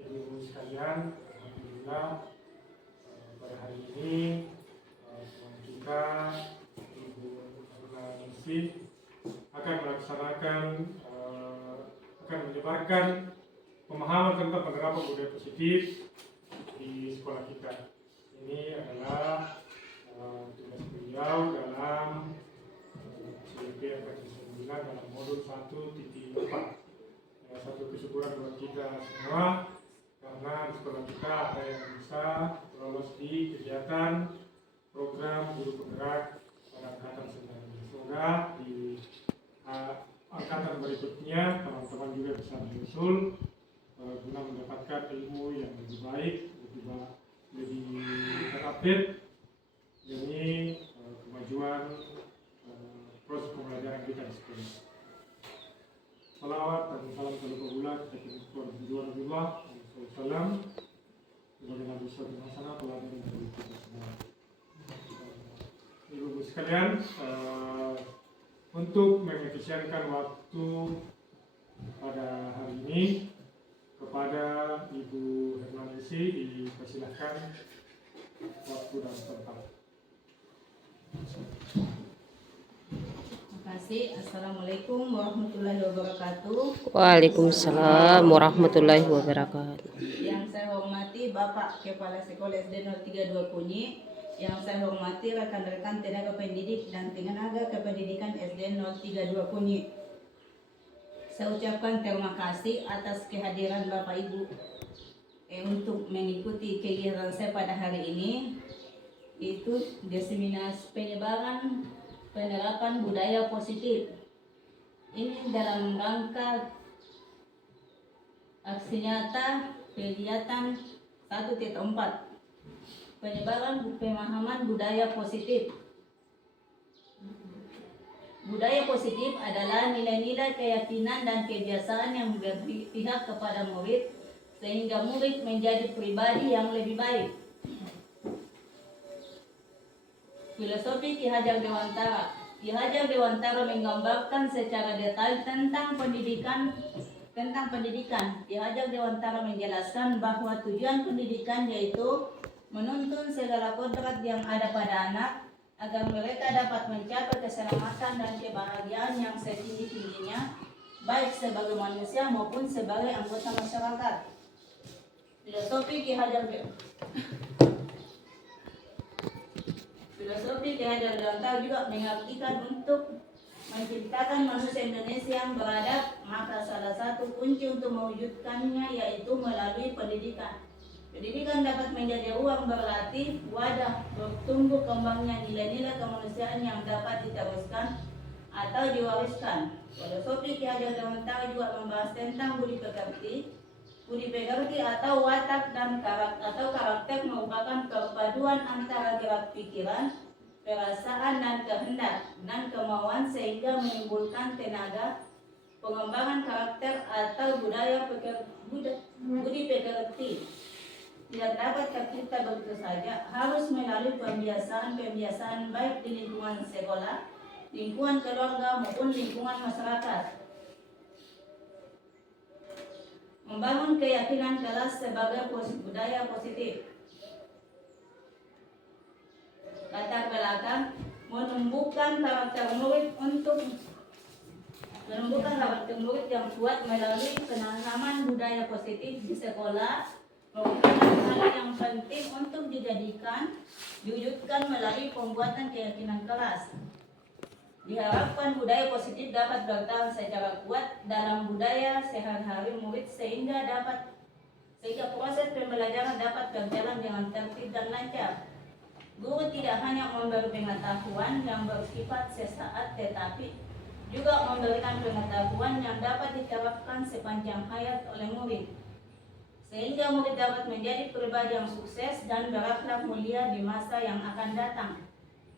Ibu sekalian, alhamdulillah pada hari ini teman kita Ibu Nurlanisi akan melaksanakan akan menyebarkan pemahaman tentang penerapan budaya positif di sekolah kita. Ini adalah tugas beliau dalam CLP angkatan 9 dalam modul 1.4. Satu kesyukuran buat kita semua karena di sekolah kita ada yang bisa lolos di kegiatan program guru penggerak pada angkatan 9. Semoga di angkatan berikutnya teman-teman juga bisa menyusul guna mendapatkan ilmu yang lebih baik, lebih terupdate demi kemajuan proses pembelajaran kita di sekolah. Salawat dan salam kepada Rasulullah SAW sebagai Nabi Sallallahu Alaihi Wasallam teladan dari kita semua. Ibu sekalian, untuk mengefisienkan waktu pada hari ini kepada Ibu Hermanisi dipersilahkan waktu dan tempat. Terima kasih. Assalamualaikum warahmatullahi wabarakatuh. Waalaikumsalam warahmatullahi wabarakatuh. Yang saya hormati Bapak Kepala Sekolah SD 032 Kunyi, yang saya hormati rekan-rekan tenaga pendidik dan tenaga kependidikan SD 032 Kunyi. Saya ucapkan terima kasih atas kehadiran Bapak Ibu untuk mengikuti kegiatan saya pada hari ini, yaitu diseminasi penerapan budaya positif. Ini dalam rangka aksi nyata kegiatan 1.4, penyebaran pemahaman budaya positif. Budaya positif adalah nilai-nilai keyakinan dan kebiasaan yang berpihak kepada murid sehingga murid menjadi pribadi yang lebih baik. Filosofi Ki Hajar Dewantara. Ki Hajar Dewantara menggambarkan secara detail tentang pendidikan. Ki Hajar Dewantara menjelaskan bahwa tujuan pendidikan yaitu menuntun segala kodrat yang ada pada anak agar mereka dapat mencapai keselamatan dan kebahagiaan yang setinggi-tingginya, baik sebagai manusia maupun sebagai anggota masyarakat. Filosofi Ki Hajar Dewantara juga mengartikan untuk menciptakan manusia Indonesia yang beradab, maka salah satu kunci untuk mewujudkannya yaitu melalui pendidikan. Pendidikan dapat menjadi ruang berlatih, wadah bertumbuh kembangnya nilai-nilai kemanusiaan yang dapat diteruskan atau diwariskan. Filosofi Ki Hajar Dewantara juga membahas tentang budi pekerti. Budi pekerti atau watak dan karakter merupakan perpaduan antara gerak pikiran, perasaan dan kehendak dan kemauan sehingga menimbulkan tenaga pengembangan karakter atau budi pekerti. Tidak dapat tercipta begitu saja, harus melalui pembiasaan baik di lingkungan sekolah, lingkungan keluarga maupun lingkungan masyarakat. Membangun keyakinan kelas sebagai budaya positif. Latar belakang menumbuhkan karakter murid yang kuat melalui penanaman budaya positif di sekolah merupakan hal yang penting untuk diwujudkan melalui pembuatan keyakinan kelas. Diharapkan budaya positif dapat bertahan secara kuat dalam budaya sehari-hari murid sehingga proses pembelajaran dapat berjalan dengan tertib dan lancar. Guru tidak hanya memberi pengetahuan yang bersifat sesaat, tetapi juga memberikan pengetahuan yang dapat diterapkan sepanjang hayat oleh murid, sehingga murid dapat menjadi pribadi yang sukses dan berakhlak mulia di masa yang akan datang.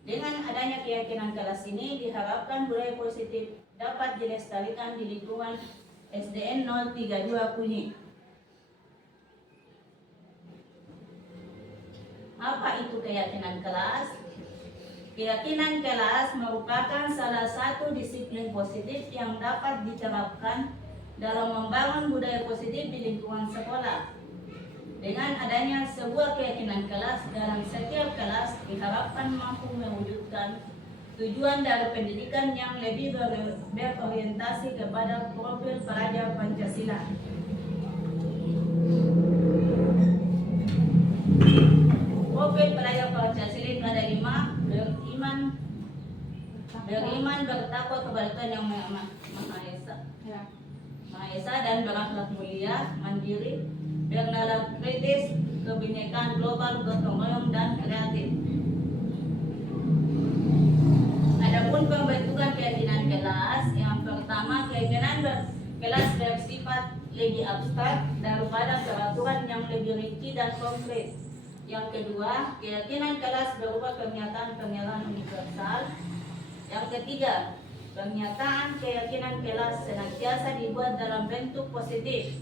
Dengan adanya keyakinan kelas ini, diharapkan budaya positif dapat dilestarikan di lingkungan SDN 032 Kunyi. Apa itu keyakinan kelas? Keyakinan kelas merupakan salah satu disiplin positif yang dapat diterapkan dalam membangun budaya positif di lingkungan sekolah. Dengan adanya sebuah keyakinan kelas dalam setiap kelas diharapkan mampu mewujudkan tujuan dari pendidikan yang lebih berorientasi kepada profil pelajar Pancasila. Profil pelajar Pancasila itu ada 5: beriman, bertakwa kepada Tuhan yang Maha Esa dan berakhlak mulia, mandiri, bernalar kritis, kebinekaan global, gotong royong dan kreatif. Adapun pembentukan keyakinan kelas, yang pertama, keyakinan kelas bersifat lebih abstrak daripada peraturan yang lebih rinci dan konkret. Yang kedua, keyakinan kelas berupa pernyataan-pernyataan universal. Yang ketiga, pernyataan keyakinan kelas senantiasa dibuat dalam bentuk positif.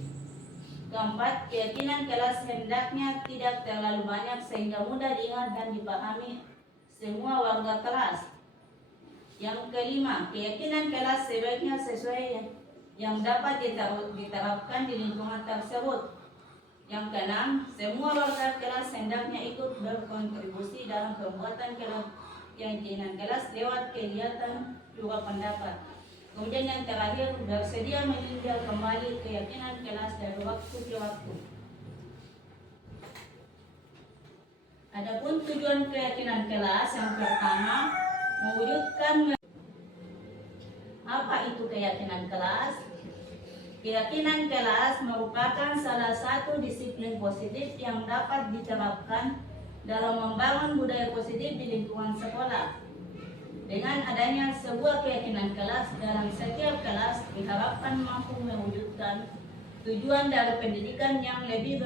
Keempat, keyakinan kelas hendaknya tidak terlalu banyak sehingga mudah diingat dan dipahami semua warga kelas. Yang kelima, keyakinan kelas sebaiknya sesuai yang dapat diterapkan di lingkungan tersebut. Yang keenam, semua warga kelas hendaknya ikut berkontribusi dalam pembuatan keyakinan kelas lewat kegiatan juga pendapat. Kemudian yang terakhir, bersedia meninjau kembali keyakinan kelas dari waktu ke waktu. Adapun tujuan keyakinan kelas, yang pertama, mewujudkan. Apa itu keyakinan kelas? Keyakinan kelas merupakan salah satu disiplin positif yang dapat diterapkan dalam membangun budaya positif di lingkungan sekolah. Dengan adanya sebuah keyakinan kelas dalam setiap kelas diharapkan mampu mewujudkan tujuan dari pendidikan yang lebih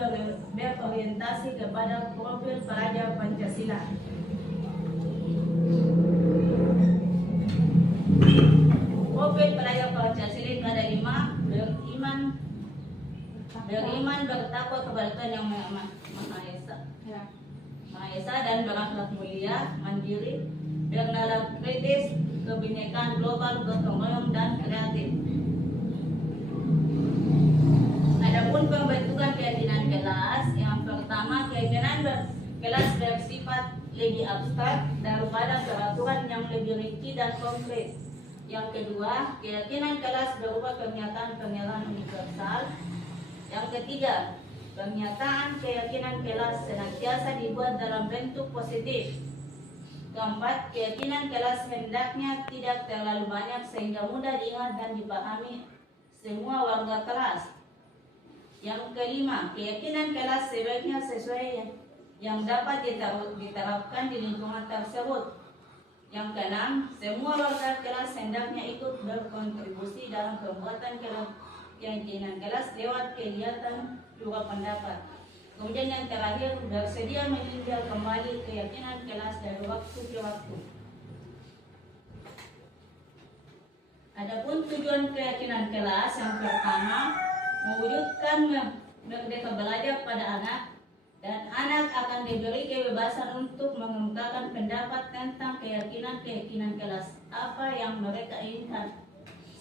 berorientasi kepada profil pelajar Pancasila. Profil pelajar Pancasila itu ada 5: beriman, bertakwa kepada Tuhan yang Maha Esa dan berakhlak mulia, mandiri, bernalar kritis, kebinekaan global, gotong royong dan kreatif. Adapun pembentukan keyakinan kelas, yang pertama, keyakinan kelas bersifat lebih abstrak daripada peraturan yang lebih rinci dan konkret. Yang kedua, keyakinan kelas berupa pernyataan-pernyataan universal. Yang ketiga, pernyataan keyakinan kelas senantiasa dibuat dalam bentuk positif. Keempat, keyakinan kelas hendaknya tidak terlalu banyak sehingga mudah diingat dan dipahami semua warga kelas. Yang kelima, keyakinan kelas sebaiknya sesuai yang dapat diterapkan di lingkungan tersebut. Yang keenam, semua warga kelas hendaknya ikut berkontribusi dalam pembuatan keyakinan kelas lewat kegiatan juga pendapat. Kemudian yang terakhir, bersedia meninjau kembali keyakinan kelas dari waktu ke waktu. Adapun tujuan keyakinan kelas, yang pertama, mewujudkan merdeka belajar pada anak, dan anak akan diberi kebebasan untuk mengemukakan pendapat tentang keyakinan kelas apa yang mereka inginkan,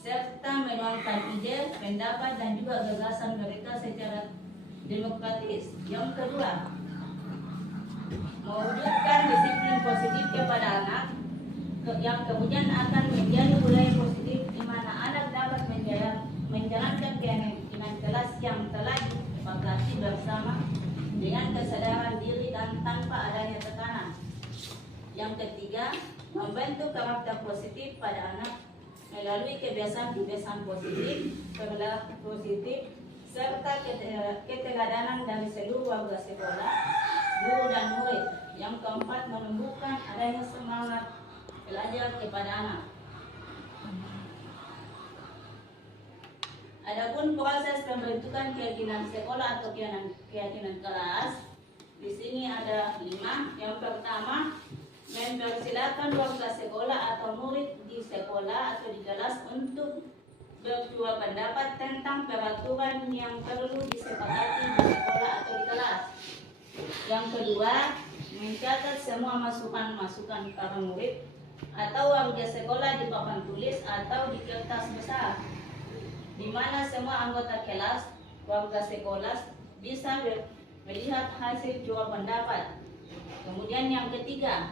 serta menuangkan ide, pendapat, dan juga gagasan mereka secara demokratis. Yang kedua, mewujudkan disiplin positif kepada anak, yang kemudian akan menjadi budaya positif di mana anak dapat menjalankan keyakinan kelas yang telah disepakati bersama dengan kesadaran diri dan tanpa adanya tekanan. Yang ketiga, membentuk karakter positif pada anak melalui kebiasaan-kebiasaan positif, perilaku positif, serta keteladanan dari seluruh warga sekolah, guru dan murid. Yang keempat, menumbuhkan adanya semangat belajar kepada anak. Adapun proses pembentukan keyakinan sekolah atau keyakinan kelas, di sini ada 5. Yang pertama, mempersilakan warga sekolah atau murid di sekolah atau di kelas untuk berjual pendapat tentang peraturan yang perlu disepakati di sekolah atau di kelas. Yang kedua, mencatat semua masukan-masukan para murid atau warga sekolah di papan tulis atau di kertas besar, di mana semua anggota kelas, warga sekolah bisa melihat hasil jual pendapat. Kemudian yang ketiga,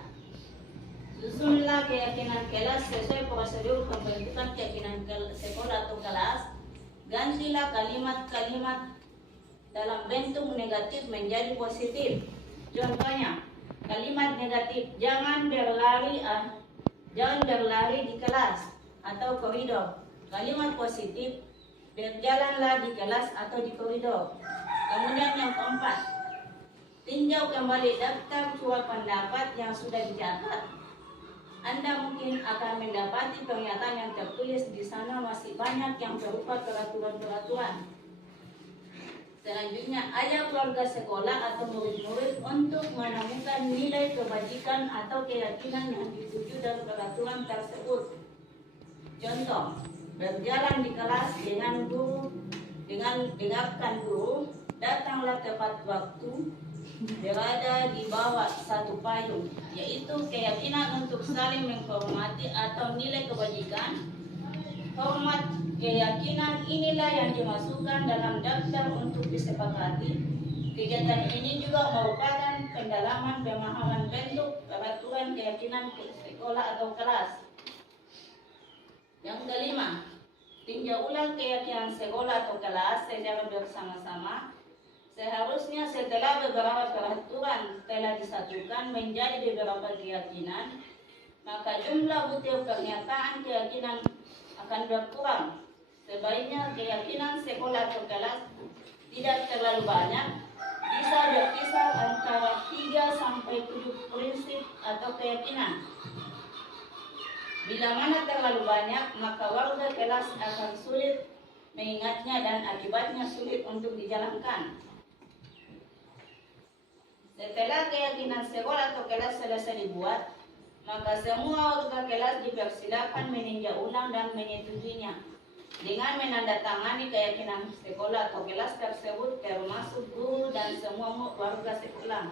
susunlah keyakinan kelas sesuai prosedur pembentukan keyakinan sekolah atau kelas. Gantilah kalimat-kalimat dalam bentuk negatif menjadi positif. Contohnya, kalimat negatif, jangan berlari di kelas atau koridor. Kalimat positif, berjalanlah di kelas atau di koridor. Kemudian yang keempat, tinjau kembali daftar jual pendapat yang sudah dicatat. Anda mungkin akan mendapati pernyataan yang tertulis di sana masih banyak yang berupa peraturan-peraturan. Selanjutnya, ajak keluarga sekolah atau murid-murid untuk menemukan nilai kebajikan atau keyakinan yang dituju dalam peraturan tersebut. Contoh, berjalan di kelas dengan dengarkan guru, datanglah tepat waktu, berada di bawah satu payung, yaitu keyakinan untuk saling menghormati atau nilai kebajikan. Hormat keyakinan inilah yang dimasukkan dalam daftar untuk disepakati. Kegiatan ini juga merupakan pendalaman pemahaman bentuk peraturan keyakinan sekolah atau kelas. Yang kelima, tinjau ulang keyakinan sekolah atau kelas secara bersama-sama. Seharusnya setelah beberapa peraturan telah disatukan menjadi beberapa keyakinan, maka jumlah butir pernyataan keyakinan akan berkurang. Sebaiknya keyakinan sekolah atau kelas tidak terlalu banyak, bisa berkisar antara 3 sampai 7 prinsip atau keyakinan. Bila mana terlalu banyak, maka warga kelas akan sulit mengingatnya dan akibatnya sulit untuk dijalankan. Setelah keyakinan sekolah atau kelas selesai dibuat, maka semua warga kelas dipersilakan meninjau ulang dan menyetujuinya dengan menandatangani keyakinan sekolah atau kelas tersebut, termasuk guru dan semua warga sekolah.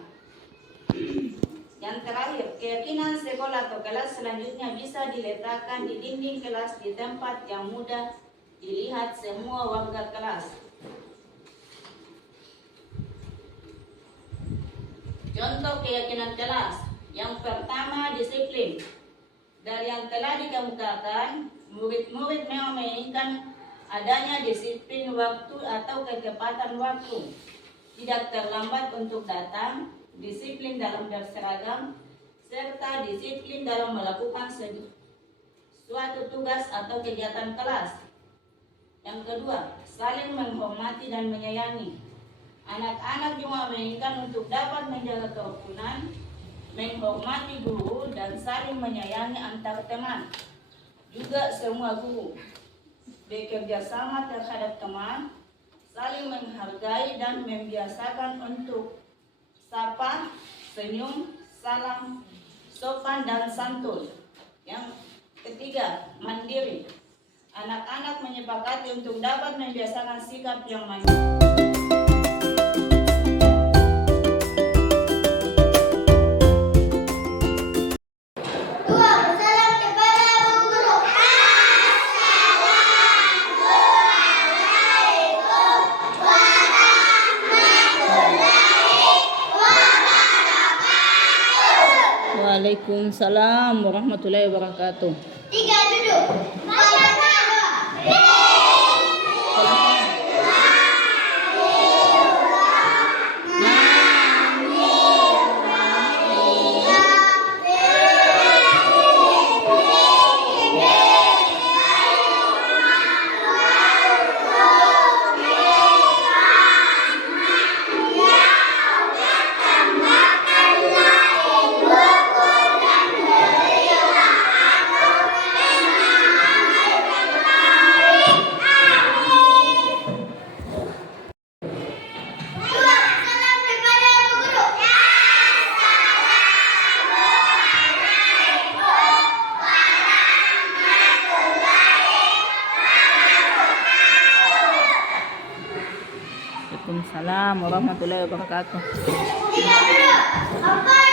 Yang terakhir, keyakinan sekolah atau kelas selanjutnya bisa diletakkan di dinding kelas di tempat yang mudah dilihat semua warga kelas. Contoh keyakinan kelas. Yang pertama, disiplin. Dari yang telah dikemukakan, murid-murid memang menginginkan adanya disiplin waktu atau ketepatan waktu, tidak terlambat untuk datang, disiplin dalam berseragam, serta disiplin dalam melakukan suatu tugas atau kegiatan kelas. Yang kedua, saling menghormati dan menyayangi. Anak-anak juga menginginkan untuk dapat menjaga kerukunan, menghormati guru, dan saling menyayangi antar teman. Juga semua guru bekerja sama terhadap teman, saling menghargai dan membiasakan untuk sapa, senyum, salam, sopan, dan santun. Yang ketiga, mandiri. Anak-anak menyepakati untuk dapat membiasakan sikap yang mandiri. Waalaikumsalam warahmatullahi wabarakatuh. 3 duduk. Waalaikumsalam warahmatullahi wabarakatuh. 3 duduk. 4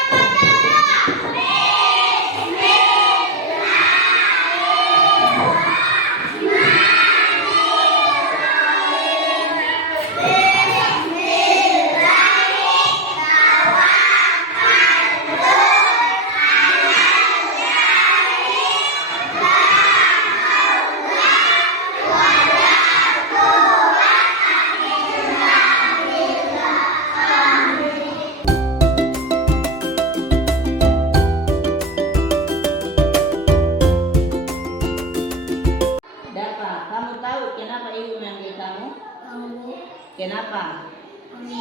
Apa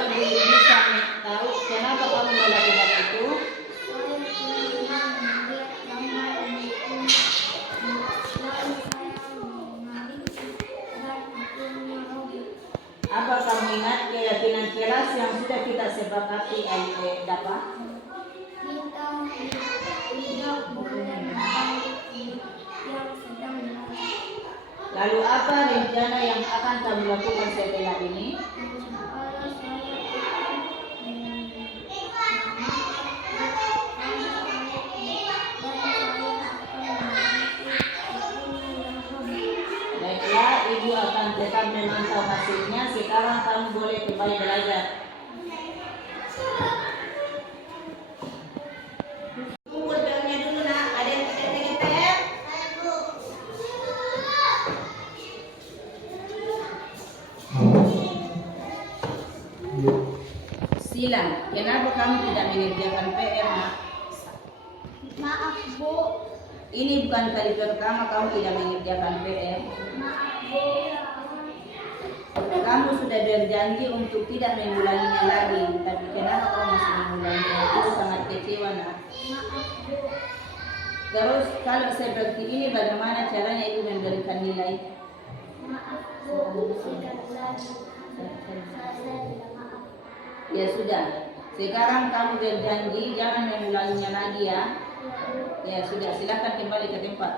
ibu bisa tahu kenapa kamu melakukan itu? Apa kamu ingat keyakinan kelas yang sudah kita sepakati dapat? Lalu apa rencana yang akan kamu lakukan setelah ini? Baiklah, ibu akan tetap memantau hasilnya. Sekarang kamu boleh kembali belajar. Kumpul belnya dulu nak. Ada yang pengen PR? Silang, kenapa kamu tidak mengerjakan PR nak? Maaf Bu. Ini bukan kali pertama kamu tidak mengerjakan PR. Maaf Bu. Kamu sudah berjanji untuk tidak mengulanginya lagi, tapi kenapa kamu masih mengulanginya? Itu sangat kecewa nak. Maaf Bu. Terus kalau seperti ini bagaimana caranya ibu memberikan nilai? Maaf Bu. Sekali lagi. Saya tidak maaf. Ya sudah, sekarang kamu berjanji jangan mengulanginya lagi ya. Ya sudah, silakan kembali ke tempat.